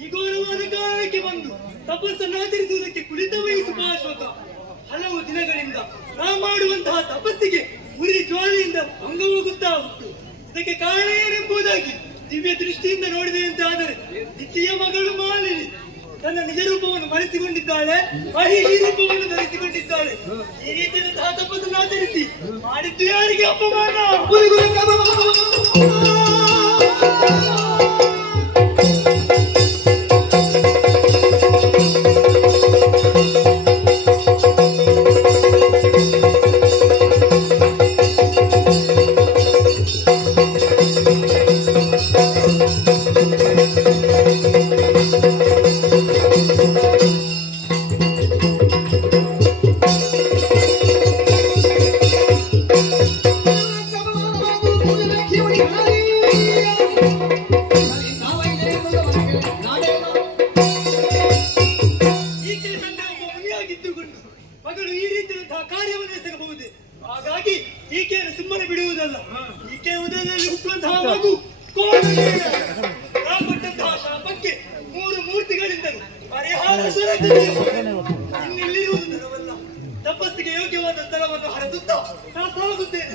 ಈ ಘೋರವಾದ ಕಾಲಕ್ಕೆ ಬಂದು ತಪಸ್ಸನ್ನು ಆಚರಿಸುವುದಕ್ಕೆ ಕುಳಿತ ವಹಿಸು ಅಶೋಕ. ಹಲವು ದಿನಗಳಿಂದ ನಾವು ಮಾಡುವಂತಹ ತಪಸ್ಸಿಗೆ ಉರಿ ಜ್ವಾಲೆಯಿಂದ ಭಂಗವಾಗುತ್ತಾ ಉಂಟು. ಇದಕ್ಕೆ ಕಾರಣ ಏನೆಂಬುದಾಗಿ ದಿವ್ಯ ದೃಷ್ಟಿಯಿಂದ ನೋಡಿದೆ ಅಂತಾದರೆ ದ್ವಿತೀಯ ಮಗಳು ಮಾಲಿನಿ ತನ್ನ ನಿಜ ರೂಪವನ್ನು ಮರೆಸಿಕೊಂಡಿದ್ದಾಳೆ, ಮಹಿಷಿ ರೂಪವನ್ನು ಧರಿಸಿಕೊಂಡಿದ್ದಾಳೆ. ಈ ರೀತಿಯಾದಂತಹ ತಪಸ್ಸನ್ನು ಆಚರಿಸಿ ಮಾಡಿದ್ದು ಯಾರಿಗೆ ಅಪಮಾನ? ಮಗಳು ಈ ರೀತಿಯಂತಹ ಕಾರ್ಯವನ್ನು ಎಸಗಬಹುದೇ? ಹಾಗಾಗಿ ಈಕೆಯನ್ನು ಸುಮ್ಮನೆ ಬಿಡುವುದಲ್ಲ. ಈಕೆ ಉದಯದಲ್ಲಿ ಹುಟ್ಟುವಂತಹ ಮಗು ಕೊಟ್ಟಂತಹ ಶಾಪಕ್ಕೆ 3 ಮೂರ್ತಿಗಳಿಂದಲೂ ಪರಿಹಾರ ಇನ್ನಿಲ್ಲಿರುವುದು ನನವಲ್ಲ. ತಪಸ್ಸಿಗೆ ಯೋಗ್ಯವಾದ ಸ್ಥಳವನ್ನು ಹರಿಸುತ್ತಾ ನಾನು ಸಾಗುತ್ತೇನೆ.